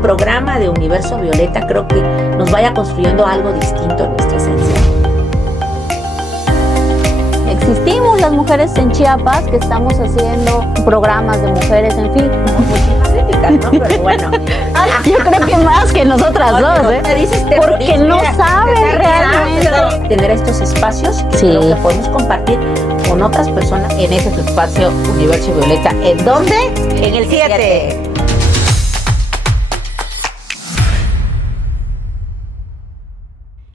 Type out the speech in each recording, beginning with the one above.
cada programa de Universo Violeta creo que nos vaya construyendo algo distinto en nuestra esencia. Existimos las mujeres en Chiapas que estamos haciendo programas de mujeres, en fin. Muchísimas críticas, ¿no? Pero bueno. Yo creo que más que nosotras dos, ¿eh? Te dices porque no saben realmente. Tener estos espacios que creo que podemos compartir con otras personas en ese tu espacio Universo Violeta. ¿En dónde? En el 7.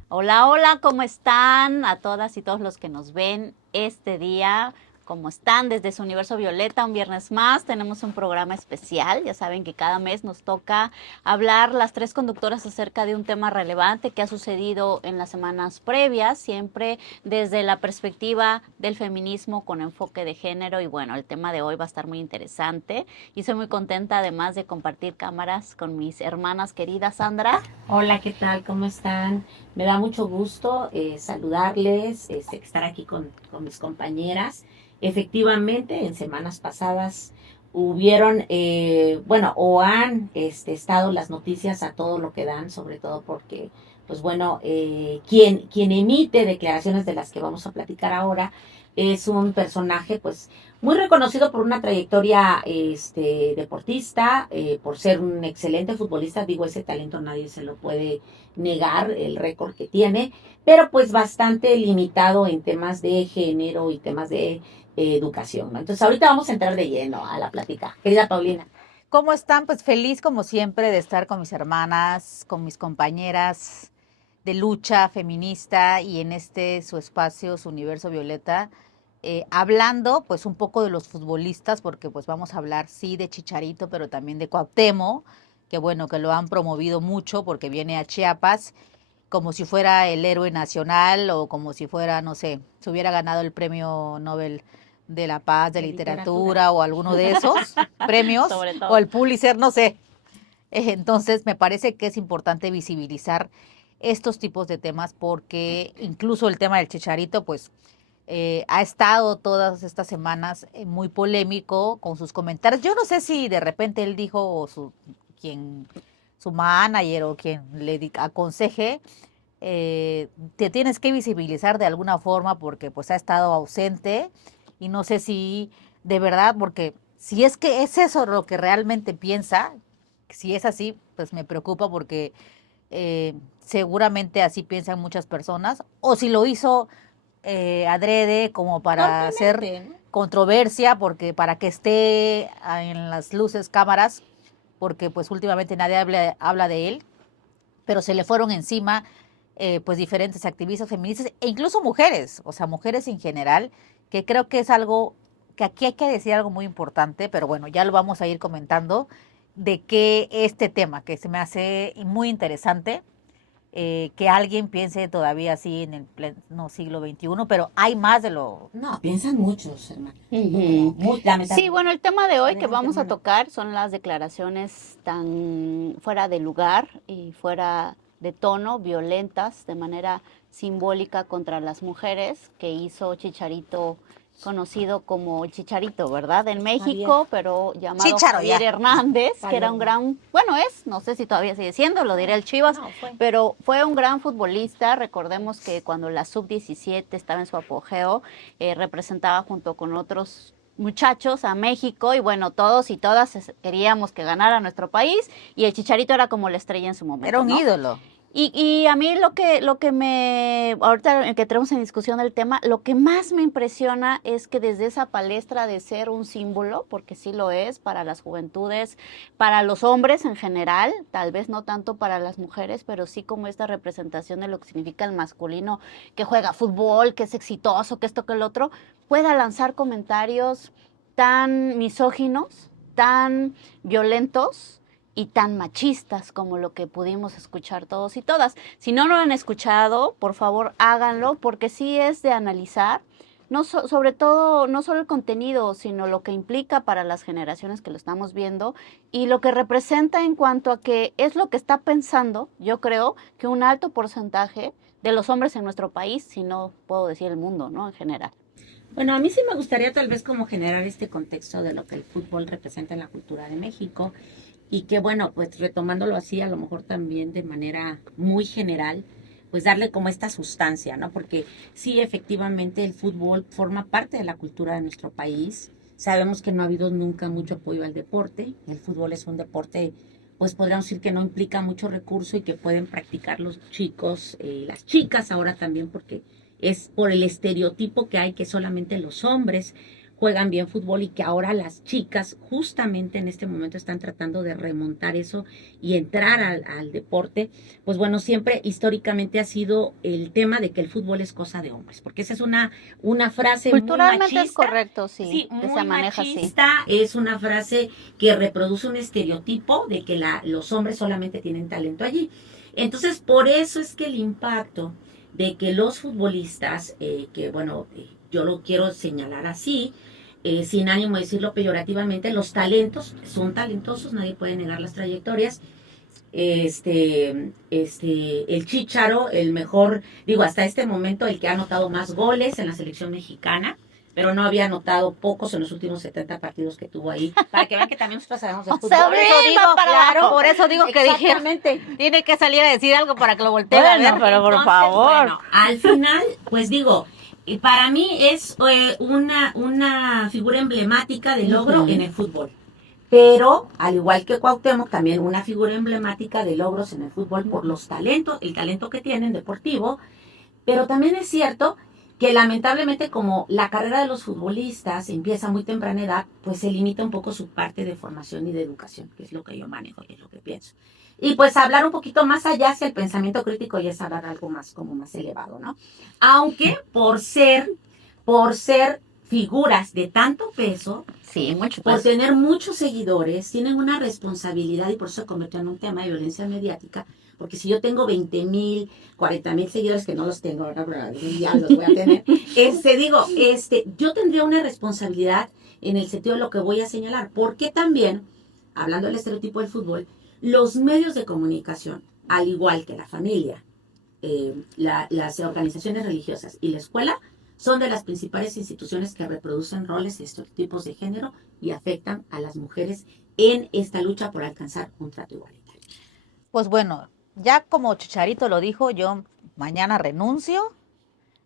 Hola, hola, ¿cómo están? A todas y todos los que nos ven este día, ¿cómo están? Desde su Universo Violeta, un viernes más, tenemos un programa especial. Ya saben que cada mes nos toca hablar las tres conductoras acerca de un tema relevante que ha sucedido en las semanas previas, siempre desde la perspectiva del feminismo con enfoque de género. Y bueno, el tema de hoy va a estar muy interesante y soy muy contenta además de compartir cámaras con mis hermanas queridas. Sandra. Hola, ¿qué tal? ¿Cómo están? Me da mucho gusto saludarles, estar aquí con mis compañeras. Efectivamente, en semanas pasadas hubieron, o han estado las noticias a todo lo que dan, sobre todo porque, pues bueno, quien emite declaraciones de las que vamos a platicar ahora es un personaje, pues, muy reconocido por una trayectoria deportista, por ser un excelente futbolista. Digo, ese talento nadie se lo puede negar, el récord que tiene, pero pues bastante limitado en temas de género y temas de educación, ¿no? Entonces ahorita vamos a entrar de lleno a la plática. Querida Paulina. ¿Cómo están? Pues feliz como siempre de estar con mis hermanas, con mis compañeras de lucha feminista y en su espacio, su Universo Violeta, hablando pues un poco de los futbolistas, porque pues vamos a hablar sí de Chicharito, pero también de Cuauhtémoc, que bueno, que lo han promovido mucho porque viene a Chiapas como si fuera el héroe nacional o como si fuera, no sé, se hubiera ganado el premio Nobel de la Paz, de literatura o alguno de esos premios, o el Pulitzer, no sé. Entonces, me parece que es importante visibilizar estos tipos de temas porque incluso el tema del Chicharito, pues, ha estado todas estas semanas muy polémico con sus comentarios. Yo no sé si de repente él dijo, o su manager o quien le aconseje, te tienes que visibilizar de alguna forma porque pues ha estado ausente y no sé si de verdad, porque si es que es eso lo que realmente piensa, si es así, pues me preocupa porque seguramente así piensan muchas personas, o si lo hizo adrede como para hacer controversia, porque para que esté en las luces, cámaras, porque pues últimamente nadie habla de él, pero se le fueron encima pues diferentes activistas feministas e incluso mujeres, o sea, mujeres en general, que creo que es algo que aquí hay que decir algo muy importante, pero bueno, ya lo vamos a ir comentando, de que este tema que se me hace muy interesante, que alguien piense todavía así en el pleno siglo XXI, pero hay más de lo... No, piensan muchos, hermano. Sí, bueno, el tema de hoy que vamos a tocar son las declaraciones tan fuera de lugar y fuera de tono, violentas, de manera simbólica contra las mujeres que hizo Chicharito, conocido como el Chicharito, ¿verdad? En México, pero llamado Chicharo, Javier ya. Hernández, que era un gran, bueno, no sé si todavía sigue siendo, lo diré el Chivas, pero fue un gran futbolista. Recordemos que cuando la sub-17 estaba en su apogeo, representaba junto con otros muchachos a México y bueno, todos y todas queríamos que ganara nuestro país y el Chicharito era como la estrella en su momento. Era un ¿no? ídolo. Y a mí ahorita que tenemos en discusión el tema, lo que más me impresiona es que desde esa palestra de ser un símbolo, porque sí lo es para las juventudes, para los hombres en general, tal vez no tanto para las mujeres, pero sí como esta representación de lo que significa el masculino, que juega fútbol, que es exitoso, que esto, que el otro, pueda lanzar comentarios tan misóginos, tan violentos y tan machistas como lo que pudimos escuchar todos y todas. Si no lo han escuchado, por favor háganlo, porque sí es de analizar, sobre todo, no solo el contenido, sino lo que implica para las generaciones que lo estamos viendo y lo que representa en cuanto a que es lo que está pensando, yo creo, que un alto porcentaje de los hombres en nuestro país, si no puedo decir el mundo, ¿no? En general. Bueno, a mí sí me gustaría tal vez como generar este contexto de lo que el fútbol representa en la cultura de México. y que bueno, pues retomándolo así, a lo mejor también de manera muy general, pues darle como esta sustancia, ¿no? Porque sí, efectivamente, el fútbol forma parte de la cultura de nuestro país. Sabemos que no ha habido nunca mucho apoyo al deporte. El fútbol es un deporte, pues podríamos decir que no implica mucho recurso y que pueden practicar los chicos, las chicas ahora también, porque es por el estereotipo que hay que solamente los hombres juegan bien fútbol y que ahora las chicas justamente en este momento están tratando de remontar eso y entrar al deporte. Pues bueno, siempre históricamente ha sido el tema de que el fútbol es cosa de hombres, porque esa es una frase muy Culturalmente es machista. correcto, sí, Sí, que se muy maneja así. machista, es una frase que reproduce un estereotipo de que los hombres solamente tienen talento allí. Entonces, por eso es que el impacto de que los futbolistas, que bueno, yo lo quiero señalar así, sin ánimo de decirlo peyorativamente, los talentos son talentosos, nadie puede negar las trayectorias. El Chícharo, el mejor, digo, hasta este momento, el que ha anotado más goles en la selección mexicana, pero no había anotado pocos en los últimos 70 partidos que tuvo ahí. Para que vean que también nosotros sabemos de O fútbol. sea, Por eso bien, digo, va para claro, abajo. por eso digo que dije, Exactamente. tiene que salir a decir algo para que lo volteen a Bueno, ver. pero por favor. Bueno, al final, pues digo, para mí es una figura emblemática de logro Ujú. en el fútbol. Pero, al igual que Cuauhtémoc, también una figura emblemática de logros en el fútbol por los talentos, el talento que tienen deportivo. Pero también es cierto que lamentablemente como la carrera de los futbolistas empieza a muy temprana edad, pues se limita un poco su parte de formación y de educación, que es lo que yo manejo y es lo que pienso. Y pues hablar un poquito más allá hacia el pensamiento crítico y es hablar algo más como más elevado, ¿no? Aunque por ser figuras de tanto peso, Sí, mucho por peso. tener muchos seguidores, tienen una responsabilidad y por eso se convirtió en un tema de violencia mediática, porque si yo tengo 20,000, 40,000 seguidores, que no los tengo ahora, pero algún día los voy a tener, yo tendría una responsabilidad en el sentido de lo que voy a señalar, porque también, hablando del estereotipo del fútbol, los medios de comunicación, al igual que la familia, las organizaciones religiosas y la escuela, son de las principales instituciones que reproducen roles y estereotipos de género y afectan a las mujeres en esta lucha por alcanzar un trato igualitario. Pues bueno, ya como Chicharito lo dijo, yo mañana renuncio,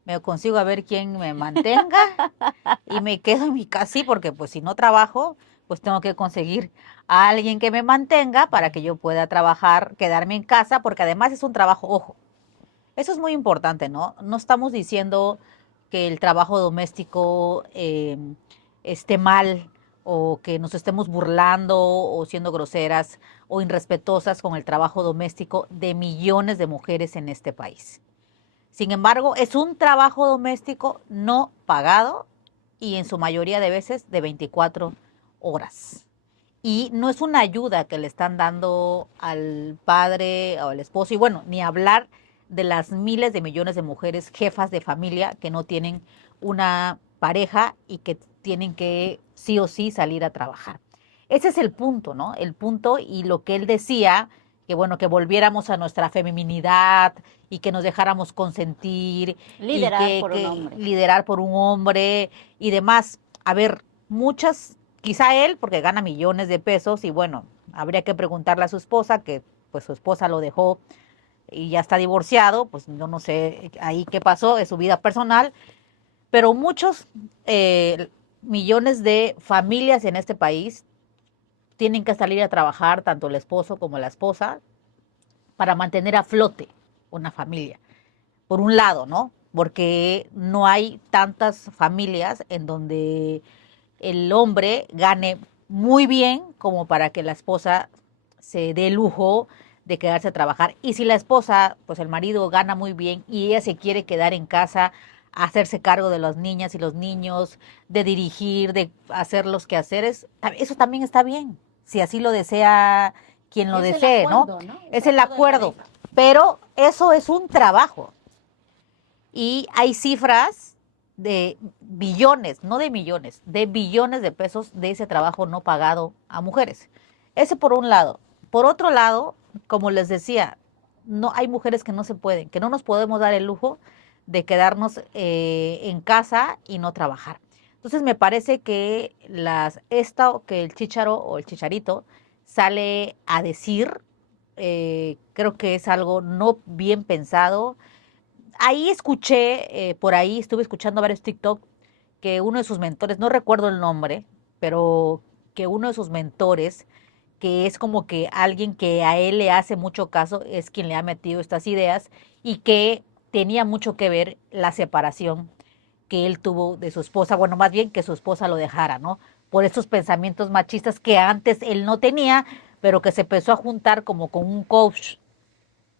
me consigo a ver quién me mantenga y me quedo en mi casa, sí, porque pues si no trabajo, pues tengo que conseguir a alguien que me mantenga para que yo pueda trabajar, quedarme en casa, porque además es un trabajo, ojo, eso es muy importante, ¿no? No estamos diciendo que el trabajo doméstico esté mal o que nos estemos burlando o siendo groseras o irrespetuosas con el trabajo doméstico de millones de mujeres en este país. Sin embargo, es un trabajo doméstico no pagado y en su mayoría de veces de 24 horas. Y no es una ayuda que le están dando al padre o al esposo, y bueno, ni hablar de las miles de millones de mujeres jefas de familia que no tienen una pareja y que tienen que sí o sí salir a trabajar. Ese es el punto, ¿no? El punto y lo que él decía, que bueno, que volviéramos a nuestra feminidad y que nos dejáramos consentir Liderar y por un hombre. liderar por un hombre y demás. A ver, muchas, quizá él, porque gana millones de pesos y bueno, habría que preguntarle a su esposa, que pues su esposa lo dejó y ya está divorciado, pues yo no sé ahí qué pasó, es su vida personal, pero muchos millones de familias en este país tienen que salir a trabajar, tanto el esposo como la esposa, para mantener a flote una familia. Por un lado, ¿no? Porque no hay tantas familias en donde el hombre gane muy bien como para que la esposa se dé el lujo de quedarse a trabajar. Y si la esposa, pues el marido gana muy bien y ella se quiere quedar en casa, a hacerse cargo de las niñas y los niños, de dirigir, de hacer los quehaceres, eso también está bien, si así lo desea quien lo desee, ¿no? Es el acuerdo, pero eso es un trabajo. Y hay cifras de billones, no de millones, de billones de pesos de ese trabajo no pagado a mujeres. Ese por un lado. Por otro lado, como les decía, no hay mujeres que no se pueden, que no nos podemos dar el lujo de quedarnos en casa y no trabajar. Entonces me parece que que el chícharo o el chicharito sale a decir, creo que es algo no bien pensado. Ahí escuché, por ahí estuve escuchando varios TikTok, que uno de sus mentores, no recuerdo el nombre, pero que uno de sus mentores, que es como que alguien que a él le hace mucho caso, es quien le ha metido estas ideas y que tenía mucho que ver la separación que él tuvo de su esposa, bueno, más bien que su esposa lo dejara, ¿no? Por estos pensamientos machistas que antes él no tenía, pero que se empezó a juntar como con un coach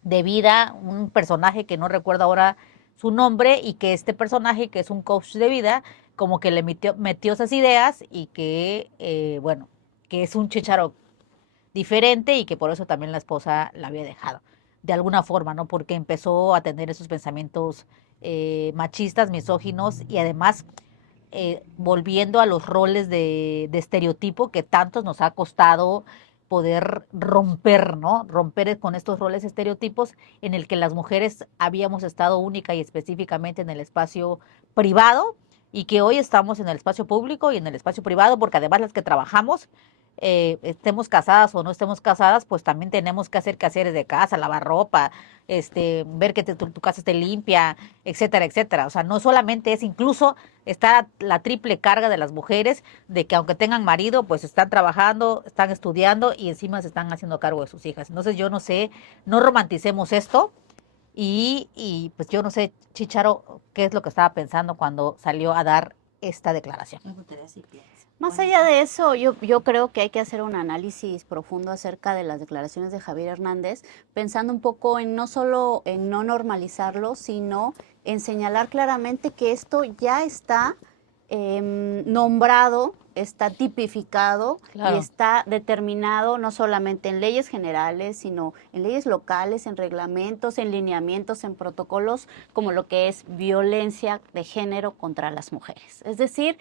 de vida, un personaje que no recuerdo ahora su nombre, y que este personaje, que es un coach de vida, como que le metió esas ideas y que, bueno, que es un chicharo diferente y que por eso también la esposa la había dejado, de alguna forma, ¿no? Porque empezó a tener esos pensamientos machistas, misóginos y además volviendo a los roles de estereotipo que tantos nos ha costado poder romper, ¿no? Romper con estos roles estereotipos en el que las mujeres habíamos estado única y específicamente en el espacio privado y que hoy estamos en el espacio público y en el espacio privado, porque además las que trabajamos, estemos casadas o no estemos casadas, pues también tenemos que hacer quehaceres de casa, lavar ropa, ver que tu casa esté limpia, etcétera, etcétera. O sea, no solamente es, incluso está la triple carga de las mujeres, de que aunque tengan marido, pues están trabajando, están estudiando y encima se están haciendo cargo de sus hijas. Entonces yo no sé, no romanticemos esto y pues yo no sé, Chicharo, qué es lo que estaba pensando cuando salió a dar esta declaración. Me gustaría si piensa. Más Bueno, allá de eso, yo creo que hay que hacer un análisis profundo acerca de las declaraciones de Javier Hernández, pensando un poco en no solo en no normalizarlo, sino en señalar claramente que esto ya está nombrado, está tipificado Claro. y está determinado no solamente en leyes generales, sino en leyes locales, en reglamentos, en lineamientos, en protocolos, como lo que es violencia de género contra las mujeres. Es decir,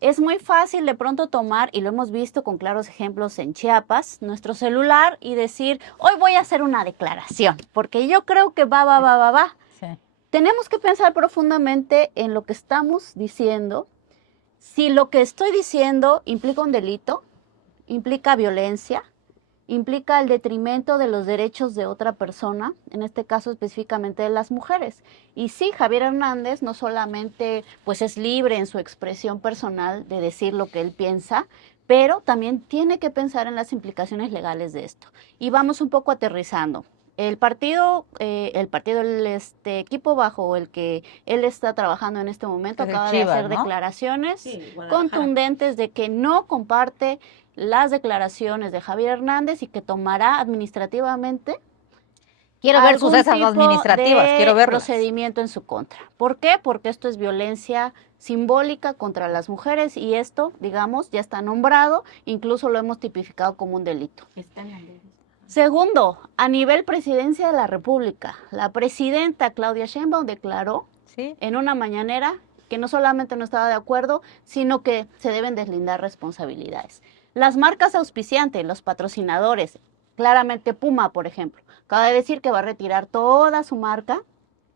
es muy fácil de pronto tomar, y lo hemos visto con claros ejemplos en Chiapas, nuestro celular y decir, hoy voy a hacer una declaración, porque yo creo que va. Sí. Tenemos que pensar profundamente en lo que estamos diciendo, si lo que estoy diciendo implica un delito, implica violencia, implica el detrimento de los derechos de otra persona, en este caso específicamente de las mujeres. Y sí, Javier Hernández no solamente pues es libre en su expresión personal de decir lo que él piensa, pero también tiene que pensar en las implicaciones legales de esto. Y vamos un poco aterrizando. El equipo bajo el que él está trabajando en este momento Es el acaba de Chivas, hacer ¿no? declaraciones sí, Guadalajara. contundentes de que no comparte las declaraciones de Javier Hernández y que tomará administrativamente Quiero ver sus algún esas tipo administrativas, quiero de verlas. procedimiento en su contra. ¿Por qué? Porque esto es violencia simbólica contra las mujeres y esto, digamos, ya está nombrado, incluso lo hemos tipificado como un delito. Está en la ley. Segundo, a nivel presidencia de la República, la presidenta Claudia Sheinbaum declaró Sí. en una mañanera que no solamente no estaba de acuerdo, sino que se deben deslindar responsabilidades. Las marcas auspiciantes, los patrocinadores, claramente Puma, por ejemplo, acaba de decir que va a retirar toda su marca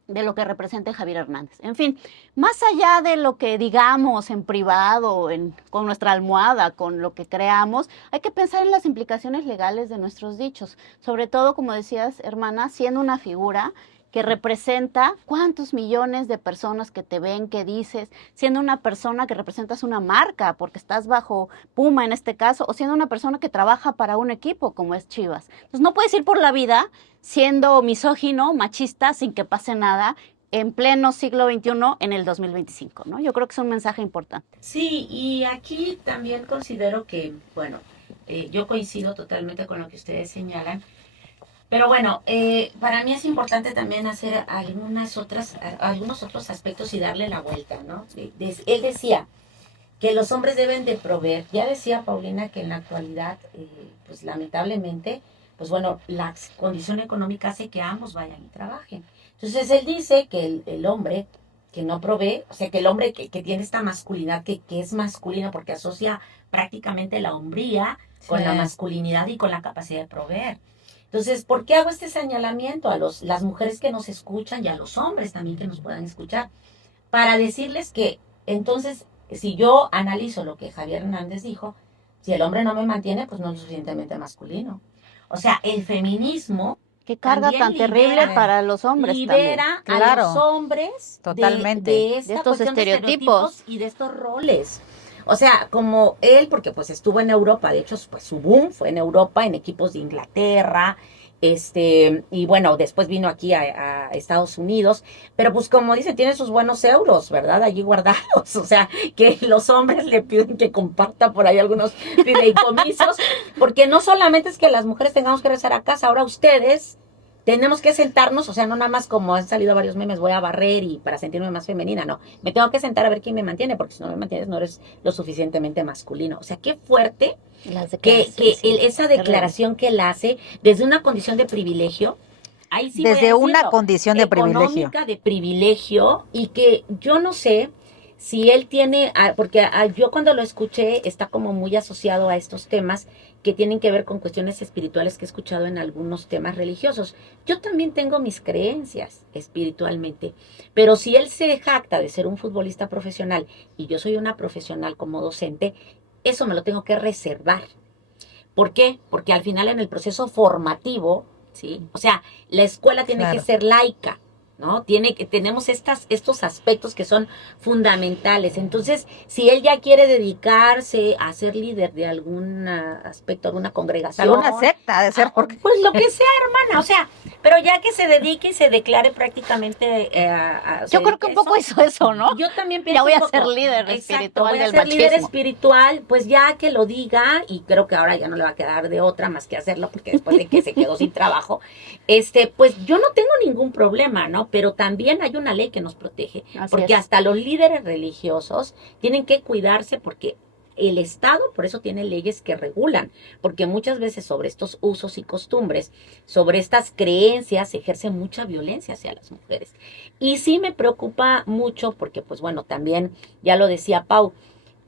de lo que represente Javier Hernández. En fin, más allá de lo que digamos en privado, con nuestra almohada, con lo que creamos, hay que pensar en las implicaciones legales de nuestros dichos. Sobre todo, como decías, hermana, siendo una figura que representa cuántos millones de personas que te ven, que dices, siendo una persona que representas una marca, porque estás bajo Puma en este caso, o siendo una persona que trabaja para un equipo como es Chivas. Entonces no puedes ir por la vida siendo misógino, machista, sin que pase nada en pleno siglo XXI en el 2025, ¿no? Yo creo que es un mensaje importante. Sí, y aquí también considero que, bueno, yo coincido totalmente con lo que ustedes señalan, pero bueno, para mí es importante también hacer algunos otros aspectos y darle la vuelta, ¿no? Él decía que los hombres deben de proveer, ya decía Paulina que en la actualidad, pues lamentablemente, pues bueno, la condición económica hace que ambos vayan y trabajen. Entonces él dice que el hombre que no provee, o sea, que el hombre que tiene esta masculinidad, que es masculina porque asocia prácticamente la hombría con la masculinidad y con la capacidad de proveer. Entonces, ¿por qué hago este señalamiento a las mujeres que nos escuchan y a los hombres también que nos puedan escuchar? Para decirles que, entonces, si yo analizo lo que Javier Hernández dijo, Si el hombre no me mantiene, pues no es lo suficientemente masculino. O sea, el feminismo Qué carga también tan terrible libera, para los hombres libera también. a los Claro, hombres totalmente. de esta estos cuestión de estereotipos. estereotipos y de estos roles. O sea, como él, porque pues estuvo en Europa, de hecho, pues su boom fue en Europa, en equipos de Inglaterra, y bueno, después vino aquí a Estados Unidos, pero pues como dice, tiene sus buenos euros, ¿verdad? Allí guardados, o sea, que los hombres le piden que comparta por ahí algunos fideicomisos, porque no solamente es que las mujeres tengamos que regresar a casa, ahora ustedes tenemos que sentarnos, o sea, no nada más como han salido varios memes, voy a barrer y para sentirme más femenina, no, me tengo que sentar a ver quién me mantiene, porque si no me mantienes no eres lo suficientemente masculino. O sea, qué fuerte Las que declaraciones, sí, esa terrible. declaración que él hace desde una condición de privilegio, ahí sí voy a Desde una decirlo, condición de privilegio. económica de privilegio, y que yo no sé si él tiene, porque yo cuando lo escuché está como muy asociado a estos temas que tienen que ver con cuestiones espirituales que he escuchado en algunos temas religiosos. Yo también tengo mis creencias espiritualmente, pero si él se jacta de ser un futbolista profesional y yo soy una profesional como docente, eso me lo tengo que reservar. ¿Por qué? Porque al final en el proceso formativo, ¿sí? O sea, la escuela tiene que Claro. ser laica, ¿no? Tenemos estos aspectos que son fundamentales. Entonces, si él ya quiere dedicarse a ser líder de algún aspecto, alguna congregación, Alguna secta ha de ser porque pues lo que sea, hermana, o sea, pero ya que se dedique y se declare prácticamente, Yo creo que un poco hizo eso, ¿no? yo también pienso Ya voy un a ser poco, líder exacto, espiritual voy a del ser líder machismo. espiritual, pues ya que lo diga, y creo que ahora ya no le va a quedar de otra más que hacerlo, porque después de que se quedó sin trabajo, pues yo no tengo ningún problema, ¿no? Pero también hay una ley que nos protege, Así porque es. hasta los líderes religiosos tienen que cuidarse porque el Estado por eso tiene leyes que regulan, porque muchas veces sobre estos usos y costumbres, sobre estas creencias, se ejerce mucha violencia hacia las mujeres. Y sí me preocupa mucho porque, pues bueno, también, ya lo decía Pau,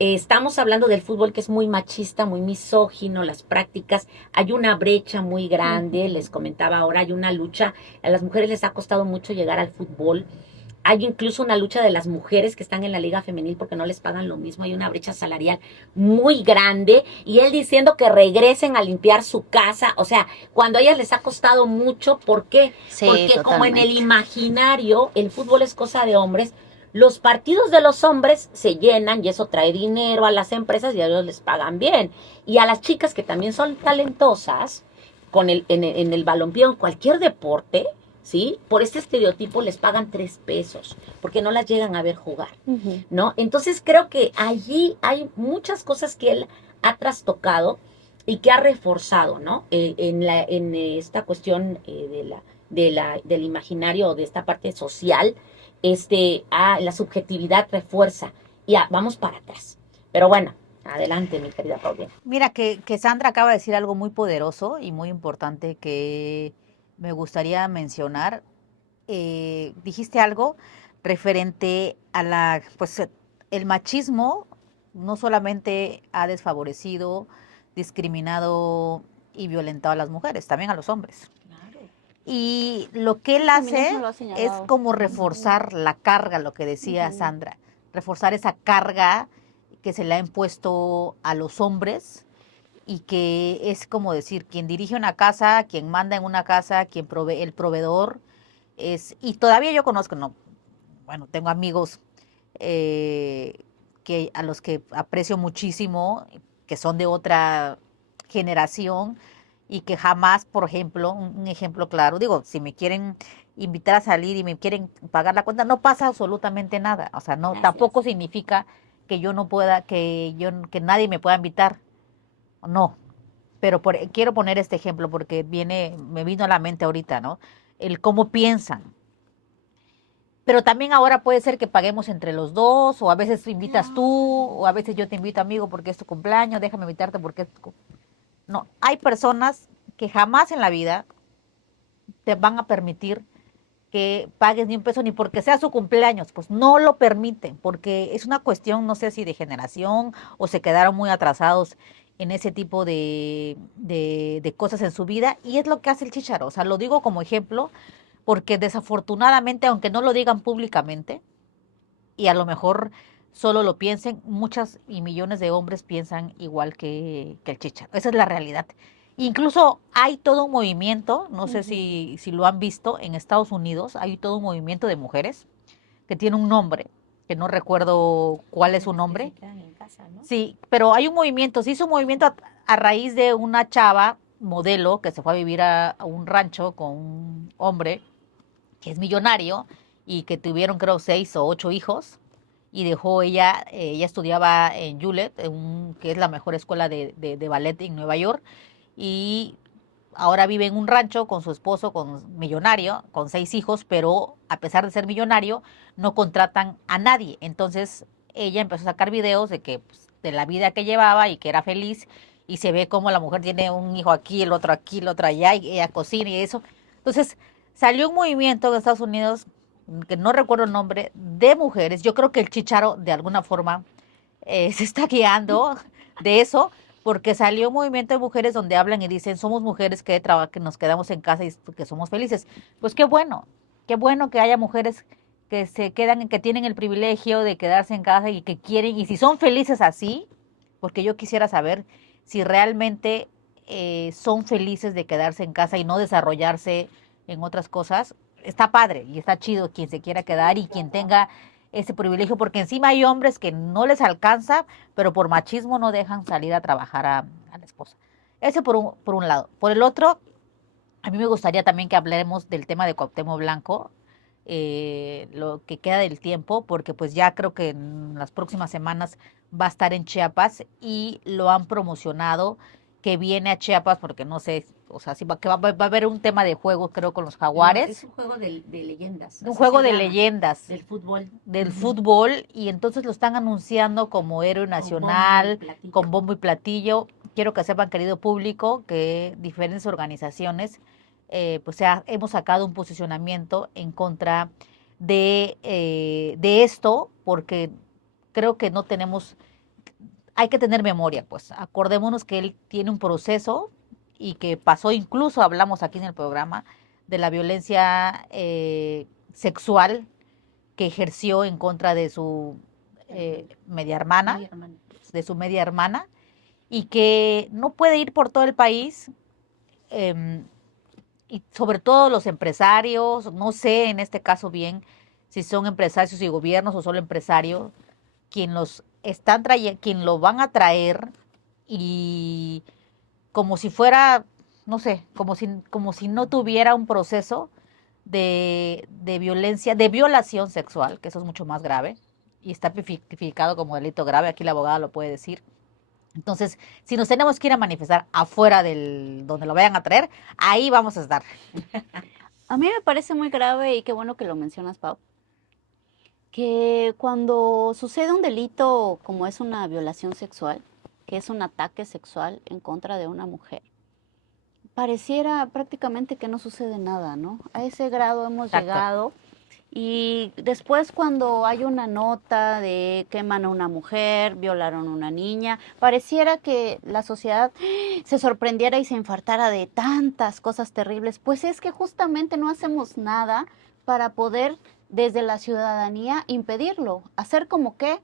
estamos hablando del fútbol que es muy machista, muy misógino, las prácticas, hay una brecha muy grande, les comentaba ahora, hay una lucha, a las mujeres les ha costado mucho llegar al fútbol, hay incluso una lucha de las mujeres que están en la liga femenil porque no les pagan lo mismo, hay una brecha salarial muy grande, y él diciendo que regresen a limpiar su casa, o sea, cuando a ellas les ha costado mucho, ¿por qué? Sí, Porque como en el totalmente. imaginario el fútbol es cosa de hombres, los partidos de los hombres se llenan y eso trae dinero a las empresas y a ellos les pagan bien. Y a las chicas que también son talentosas, en el balompié o en cualquier deporte, ¿sí? Por este estereotipo les pagan 3 pesos, porque no las llegan a ver jugar, ¿no? Entonces creo que allí hay muchas cosas que él ha trastocado y que ha reforzado, ¿no? En esta cuestión del imaginario o de esta parte social, la subjetividad refuerza y vamos para atrás. Pero bueno, adelante, mi querida Paulina. mira que Sandra acaba de decir algo muy poderoso y muy importante que me gustaría mencionar. Dijiste algo referente a pues el machismo no solamente ha desfavorecido, discriminado y violentado a las mujeres, también a los hombres. Claro. Y lo que él El feminismo hace lo ha es señalado. como reforzar la carga, lo que decía Ujú. Sandra, reforzar esa carga que se le ha impuesto a los hombres y que es como decir, quien dirige una casa, quien manda en una casa, quien provee, el proveedor y todavía yo conozco, no, bueno, tengo amigos a los que aprecio muchísimo, que son de otra generación y que jamás, por ejemplo, un ejemplo claro, digo, si me quieren invitar a salir y me quieren pagar la cuenta, no pasa absolutamente nada. O sea, no, Gracias. tampoco significa que yo no pueda, que nadie me pueda invitar. No. Pero quiero poner este ejemplo porque me vino a la mente ahorita, ¿no? El cómo piensan. Pero también ahora puede ser que paguemos entre los dos, o a veces invitas tú, o a veces yo te invito, amigo, porque es tu cumpleaños, déjame invitarte porque es No, hay personas que jamás en la vida te van a permitir que pagues ni un peso, ni porque sea su cumpleaños, pues no lo permiten, porque es una cuestión, no sé si de generación o se quedaron muy atrasados en ese tipo de cosas en su vida, y es lo que hace el chícharo. O sea, lo digo como ejemplo, porque desafortunadamente, aunque no lo digan públicamente, y a lo mejor solo lo piensen, muchas y millones de hombres piensan igual que el Chícharo. Esa es la realidad. Incluso hay todo un movimiento, no sé si lo han visto, en Estados Unidos hay todo un movimiento de mujeres que tiene un nombre, que no recuerdo cuál es su Las que nombre. se quedan en casa, ¿no? Sí, pero hay un movimiento, se hizo un movimiento a raíz de una chava modelo que se fue a vivir a un rancho con un hombre que es millonario y que tuvieron creo 6 o 8 hijos y dejó ella estudiaba en Hewlett, que es la mejor escuela de ballet en Nueva York, y ahora vive en un rancho con su esposo, con millonario, con 6 hijos, pero a pesar de ser millonario, no contratan a nadie. Entonces ella empezó a sacar videos de que pues, de la vida que llevaba y que era feliz, y se ve como la mujer tiene un hijo aquí, el otro allá, y ella cocina y eso. Entonces salió un movimiento en Estados Unidos, que no recuerdo el nombre, de mujeres. Yo creo que el Chicharo de alguna forma se está guiando de eso, porque salió un movimiento de mujeres donde hablan y dicen, somos mujeres que nos quedamos en casa y que somos felices. Pues qué bueno que haya mujeres que se quedan, que tienen el privilegio de quedarse en casa y que quieren, y si son felices así, porque yo quisiera saber si realmente son felices de quedarse en casa y no desarrollarse en otras cosas. Está padre y está chido quien se quiera quedar y quien tenga ese privilegio, porque encima hay hombres que no les alcanza, pero por machismo no dejan salir a trabajar a la esposa. Ese por un lado. Por el otro, a mí me gustaría también que hablemos del tema de Cuauhtémoc Blanco, lo que queda del tiempo, porque pues ya creo que en las próximas semanas va a estar en Chiapas y lo han promocionado que viene a Chiapas, porque no sé, o sea, si va a haber un tema de juego, creo, con los No, es Jaguares, un juego de leyendas, un así juego se de llama, leyendas del Ujú. fútbol, y entonces lo están anunciando como héroe Con bombo y nacional, platillo. con bombo y platillo. Quiero que sepan, querido público, que diferentes organizaciones pues hemos sacado un posicionamiento en contra de esto, porque creo que no tenemos, hay que tener memoria, pues acordémonos que él tiene un proceso y que pasó, incluso hablamos aquí en el programa, de la violencia sexual que ejerció en contra de su Hermana, media hermana, media hermana. de su media hermana, y que no puede ir por todo el país, y sobre todo los empresarios, no sé en este caso bien si son empresarios y gobiernos o solo empresarios, quien lo van a traer, y como si fuera, no sé, como si no tuviera un proceso de violencia, de violación sexual, que eso es mucho más grave y está tipificado como delito grave, aquí la abogada lo puede decir. Entonces, si nos tenemos que ir a manifestar afuera del donde lo vayan a traer, ahí vamos a estar. A mí me parece muy grave y qué bueno que lo mencionas, Pau, que cuando sucede un delito como es una violación sexual, que es un ataque sexual en contra de una mujer, pareciera prácticamente que no sucede nada, ¿no? A ese grado hemos Exacto. llegado. Y después cuando hay una nota de queman a una mujer, violaron a una niña, pareciera que la sociedad se sorprendiera y se infartara de tantas cosas terribles. Pues es que justamente no hacemos nada para poder desde la ciudadanía impedirlo, hacer como que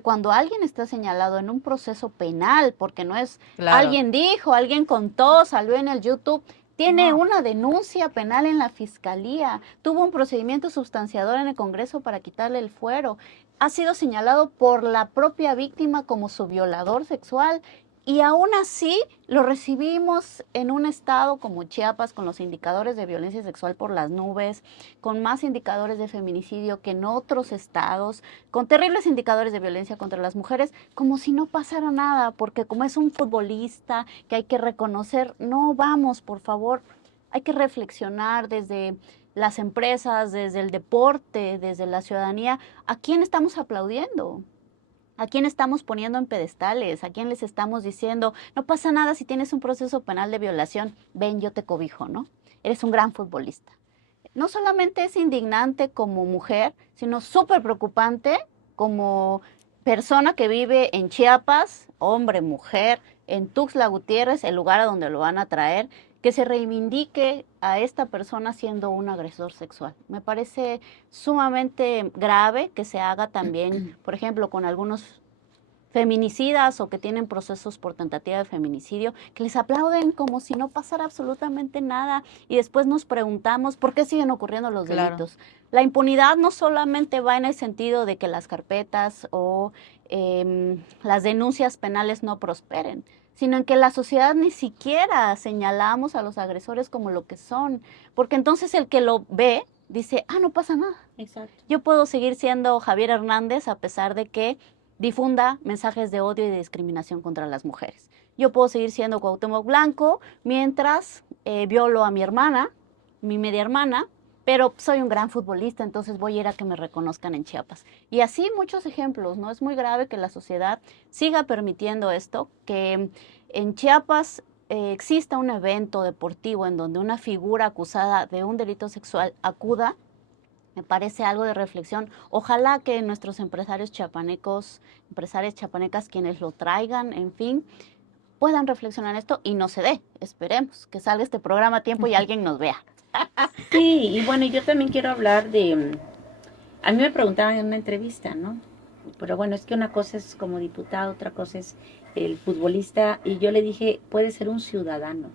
cuando alguien está señalado en un proceso penal, porque no es Claro. alguien dijo, alguien contó, salió en el YouTube, tiene No. una denuncia penal en la fiscalía, tuvo un procedimiento sustanciador en el Congreso para quitarle el fuero, ha sido señalado por la propia víctima como su violador sexual y aún así lo recibimos en un estado como Chiapas con los indicadores de violencia sexual por las nubes, con más indicadores de feminicidio que en otros estados, con terribles indicadores de violencia contra las mujeres, como si no pasara nada, porque como es un futbolista que hay que reconocer, no vamos, por favor, hay que reflexionar desde las empresas, desde el deporte, desde la ciudadanía, ¿a quién estamos aplaudiendo? ¿A quién estamos poniendo en pedestales? ¿A quién les estamos diciendo, no pasa nada si tienes un proceso penal de violación, ven, yo te cobijo, ¿no? Eres un gran futbolista. No solamente es indignante como mujer, sino súper preocupante como persona que vive en Chiapas, hombre, mujer, en Tuxtla Gutiérrez, el lugar a donde lo van a traer, que se reivindique a esta persona siendo un agresor sexual. Me parece sumamente grave que se haga también, por ejemplo, con algunos feminicidas o que tienen procesos por tentativa de feminicidio, que les aplauden como si no pasara absolutamente nada y después nos preguntamos por qué siguen ocurriendo los Claro. delitos. La impunidad no solamente va en el sentido de que las carpetas o las denuncias penales no prosperen, sino en que la sociedad ni siquiera señalamos a los agresores como lo que son, porque entonces el que lo ve dice, no pasa nada. Exacto. Yo puedo seguir siendo Javier Hernández a pesar de que difunda mensajes de odio y de discriminación contra las mujeres. Yo puedo seguir siendo Cuauhtémoc Blanco mientras violo a mi hermana, mi media hermana, pero soy un gran futbolista, entonces voy a ir a que me reconozcan en Chiapas. Y así muchos ejemplos, ¿no? Es muy grave que la sociedad siga permitiendo esto, que en Chiapas exista un evento deportivo en donde una figura acusada de un delito sexual acuda. Me parece algo de reflexión. Ojalá que nuestros empresarios chapanecos, empresarias chapanecas, quienes lo traigan, en fin, puedan reflexionar esto y no se dé. Esperemos que salga este programa a tiempo y alguien nos vea. Sí, y bueno, yo también quiero hablar de, a mí me preguntaban en una entrevista, ¿no? Pero bueno, es que una cosa es como diputado, otra cosa es el futbolista, y yo le dije, puede ser un ciudadano,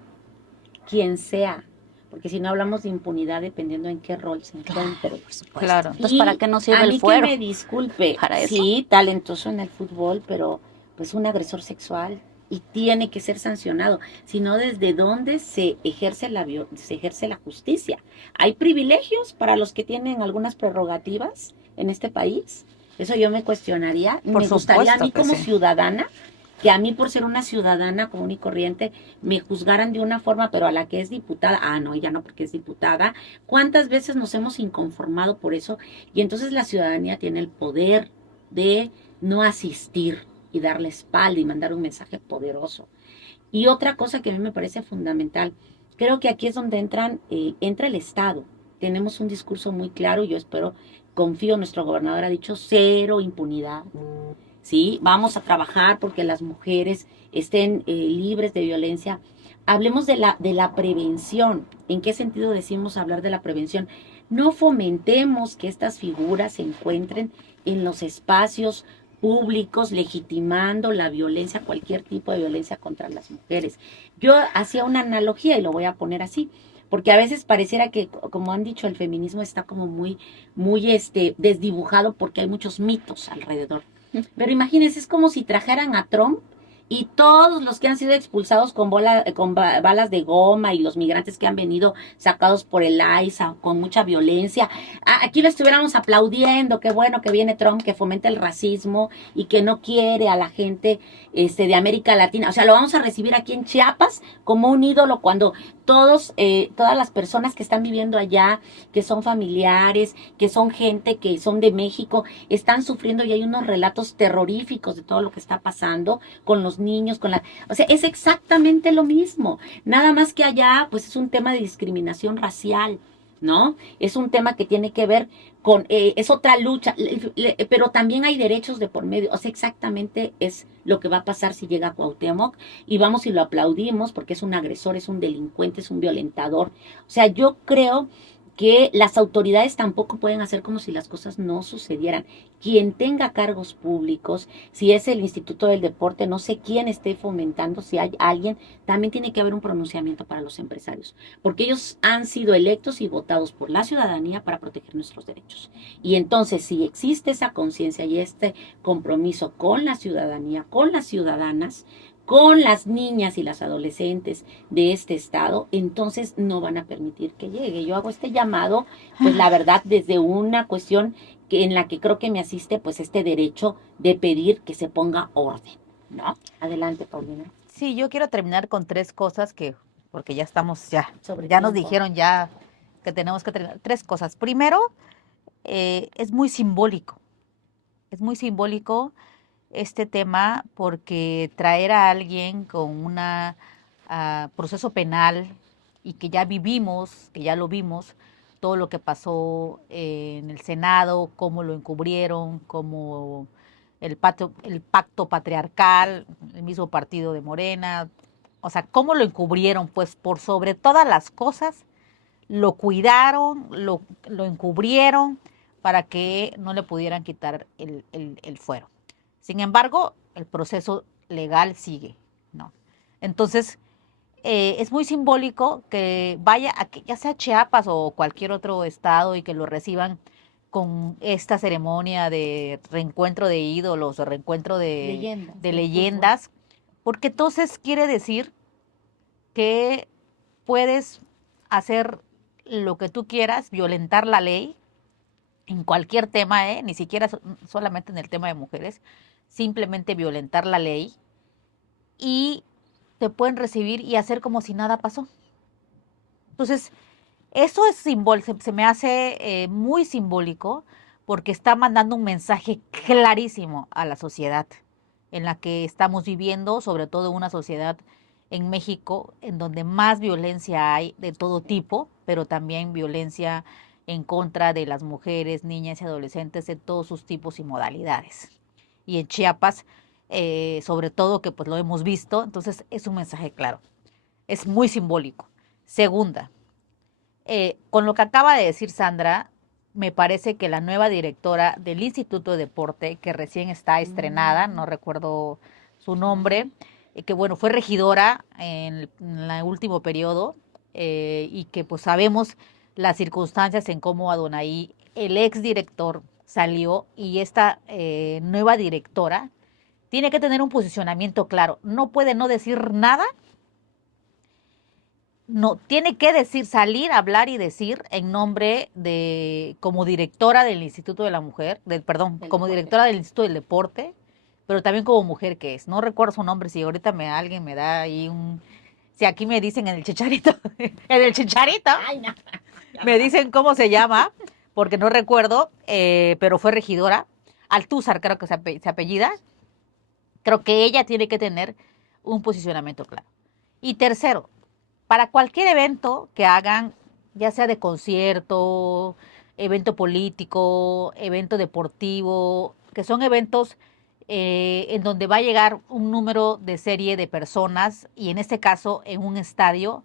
quien sea, porque si no hablamos de impunidad dependiendo en qué rol se encuentre. Por supuesto. Claro. Entonces, ¿para qué nos sirve a el mí fuero? que me disculpe, ¿Para eso? sí, talentoso en el fútbol, pero pues un agresor sexual y tiene que ser sancionado, sino desde dónde se ejerce la justicia. Hay privilegios para los que tienen algunas prerrogativas en este país. Eso yo me cuestionaría. Por Me gustaría a supuesto mí que como sí. ciudadana que a mí por ser una ciudadana común y corriente me juzgaran de una forma, pero a la que es diputada, no, ella no porque es diputada. ¿Cuántas veces nos hemos inconformado por eso? Y entonces la ciudadanía tiene el poder de no asistir y darle espalda y mandar un mensaje poderoso. Y otra cosa que a mí me parece fundamental, creo que aquí es donde entra el Estado. Tenemos un discurso muy claro y yo espero, confío, nuestro gobernador ha dicho cero impunidad. ¿Sí? Vamos a trabajar porque las mujeres estén libres de violencia. Hablemos de la prevención. ¿En qué sentido decimos hablar de la prevención? No fomentemos que estas figuras se encuentren en los espacios públicos legitimando la violencia, cualquier tipo de violencia contra las mujeres. Yo hacía una analogía y lo voy a poner así, porque a veces pareciera que, como han dicho, el feminismo está como muy desdibujado porque hay muchos mitos alrededor. Pero imagínense, es como si trajeran a Trump y todos los que han sido expulsados con balas de goma y los migrantes que han venido sacados por el ICE con mucha violencia, aquí lo estuviéramos aplaudiendo, qué bueno que viene Trump, que fomenta el racismo y que no quiere a la gente de América Latina. O sea, lo vamos a recibir aquí en Chiapas como un ídolo cuando todas las personas que están viviendo allá, que son familiares, que son gente que son de México, están sufriendo y hay unos relatos terroríficos de todo lo que está pasando con los niños, o sea, es exactamente lo mismo, nada más que allá pues es un tema de discriminación racial, ¿no? Es un tema que tiene que ver con, es otra lucha, pero también hay derechos de por medio, o sea, exactamente es lo que va a pasar si llega a Cuauhtémoc y vamos y lo aplaudimos porque es un agresor, es un delincuente, es un violentador. O sea, yo creo que las autoridades tampoco pueden hacer como si las cosas no sucedieran. Quien tenga cargos públicos, si es el Instituto del Deporte, no sé quién esté fomentando, si hay alguien, también tiene que haber un pronunciamiento para los empresarios, porque ellos han sido electos y votados por la ciudadanía para proteger nuestros derechos. Y entonces, si existe esa conciencia y este compromiso con la ciudadanía, con las ciudadanas, con las niñas y las adolescentes de este estado, entonces no van a permitir que llegue. Yo hago este llamado, pues la verdad, desde una cuestión en la que creo que me asiste, pues este derecho de pedir que se ponga orden, ¿no? Adelante, Paulina. Sí, yo quiero terminar con tres cosas porque ya estamos, Sobre ya nos tiempo. dijeron ya que tenemos que terminar. Tres cosas. Primero, es muy simbólico. Es muy simbólico este tema porque traer a alguien con un proceso penal y que ya vivimos, que ya lo vimos, todo lo que pasó en el Senado, cómo lo encubrieron, cómo el pacto patriarcal, el mismo partido de Morena, O sea, ¿cómo lo encubrieron? Pues por sobre todas las cosas, lo cuidaron, lo encubrieron para que no le pudieran quitar el fuero. Sin embargo, el proceso legal sigue, ¿no? Entonces, es muy simbólico que vaya, ya sea Chiapas o cualquier otro estado, y que lo reciban con esta ceremonia de reencuentro de ídolos o reencuentro Leyendas de del fútbol. leyendas, porque entonces quiere decir que puedes hacer lo que tú quieras, violentar la ley en cualquier tema, ni siquiera solamente en el tema de mujeres, simplemente violentar la ley y te pueden recibir y hacer como si nada pasó. Entonces, eso es se me hace muy simbólico, porque está mandando un mensaje clarísimo a la sociedad en la que estamos viviendo, sobre todo una sociedad en México en donde más violencia hay de todo tipo, pero también violencia en contra de las mujeres, niñas y adolescentes de todos sus tipos y modalidades. Y en Chiapas, sobre todo, que pues lo hemos visto, entonces es un mensaje claro, es muy simbólico. Segunda, con lo que acaba de decir Sandra, me parece que la nueva directora del Instituto de Deporte, que recién está estrenada, no recuerdo su nombre, que bueno, fue regidora en el último periodo, y que pues sabemos las circunstancias en cómo Adonai, el exdirector, salió, y esta nueva directora tiene que tener un posicionamiento claro, no puede no decir nada. No, tiene que decir, salir, hablar y decir en nombre de, como directora del Instituto de la Mujer, perdón, como directora del Instituto del Deporte, pero también como mujer que es. No recuerdo su nombre, si ahorita alguien me da ahí si aquí me dicen en el chicharito, en el chicharito, Ay, no. me dicen cómo se llama, porque no recuerdo, pero fue regidora. Altúzar creo que se apellida. Creo que ella tiene que tener un posicionamiento claro. Y tercero, para cualquier evento que hagan, ya sea de concierto, evento político, evento deportivo, que son eventos en donde va a llegar un número de serie de personas, y en este caso en un estadio,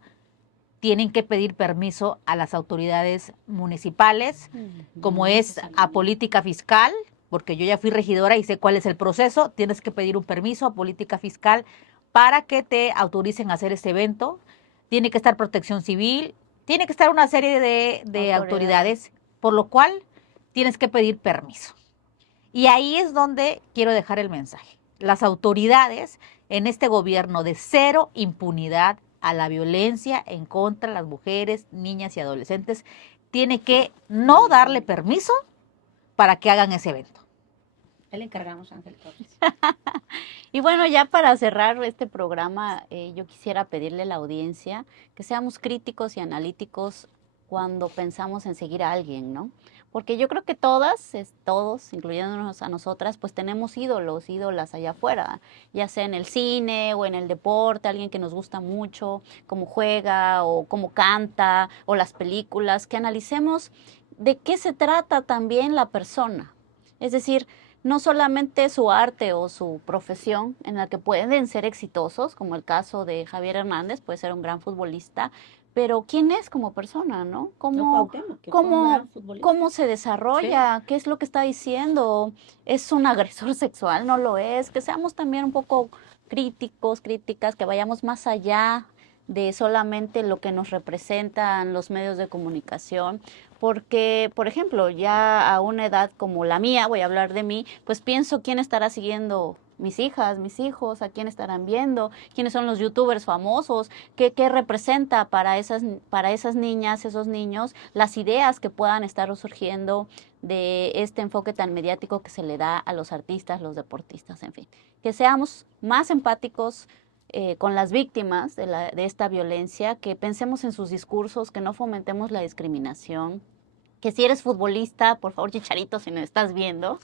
tienen que pedir permiso a las autoridades municipales, como es a política fiscal, porque yo ya fui regidora y sé cuál es el proceso. Tienes que pedir un permiso a política fiscal para que te autoricen a hacer este evento. Tiene que estar protección civil, tiene que estar una serie de autoridades, por lo cual tienes que pedir permiso. Y ahí es donde quiero dejar el mensaje. Las autoridades en este gobierno de cero impunidad a la violencia en contra de las mujeres, niñas y adolescentes, tiene que no darle permiso para que hagan ese evento. Ya le encargamos a Ángel Torres. Y bueno, ya para cerrar este programa, yo quisiera pedirle a la audiencia que seamos críticos y analíticos cuando pensamos en seguir a alguien, ¿no? Porque yo creo que todas, todos, incluyéndonos a nosotras, pues tenemos ídolos, ídolas allá afuera, ya sea en el cine o en el deporte, alguien que nos gusta mucho, cómo juega o cómo canta, o las películas, que analicemos de qué se trata también la persona. Es decir, no solamente su arte o su profesión en la que pueden ser exitosos, como el caso de Javier Hernández, puede ser un gran futbolista, pero quién es como persona, ¿no? ¿Cómo se desarrolla? Sí. ¿Qué es lo que está diciendo? ¿Es un agresor sexual? ¿No lo es? Que seamos también un poco críticos, críticas, que vayamos más allá de solamente lo que nos representan los medios de comunicación, porque, por ejemplo, ya a una edad como la mía, voy a hablar de mí, pues pienso quién estará siguiendo mis hijas, mis hijos, a quién estarán viendo, quiénes son los youtubers famosos, qué representa para esas niñas, esos niños, las ideas que puedan estar surgiendo de este enfoque tan mediático que se le da a los artistas, los deportistas, en fin. Que seamos más empáticos con las víctimas de esta violencia, que pensemos en sus discursos, que no fomentemos la discriminación, que si eres futbolista, por favor, Chicharito, si nos estás viendo,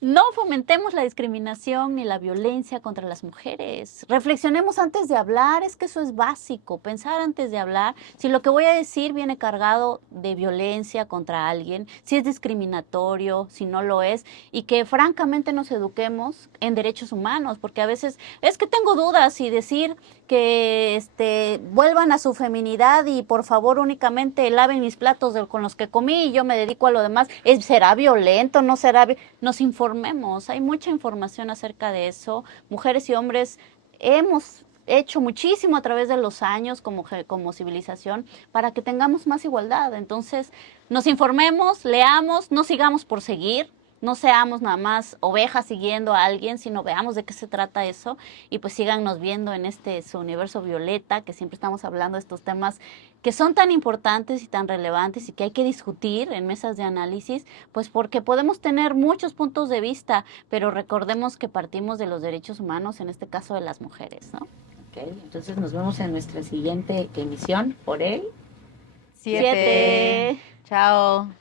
no fomentemos la discriminación ni la violencia contra las mujeres. Reflexionemos antes de hablar, es que eso es básico, pensar antes de hablar. Si lo que voy a decir viene cargado de violencia contra alguien, si es discriminatorio, si no lo es, y que francamente nos eduquemos en derechos humanos, porque a veces es que tengo dudas y decir que vuelvan a su feminidad y por favor únicamente laven mis platos con los que comí y yo me dedico a lo demás, ¿será violento? ¿No será? Nos informemos, hay mucha información acerca de eso. Mujeres y hombres hemos hecho muchísimo a través de los años como civilización para que tengamos más igualdad. Entonces, nos informemos, leamos, no sigamos por seguir. No seamos nada más ovejas siguiendo a alguien, sino veamos de qué se trata eso y pues síganos viendo en su universo violeta, que siempre estamos hablando de estos temas que son tan importantes y tan relevantes y que hay que discutir en mesas de análisis, pues porque podemos tener muchos puntos de vista, pero recordemos que partimos de los derechos humanos, en este caso de las mujeres, ¿no? Ok, entonces nos vemos en nuestra siguiente emisión por el 7. Chao.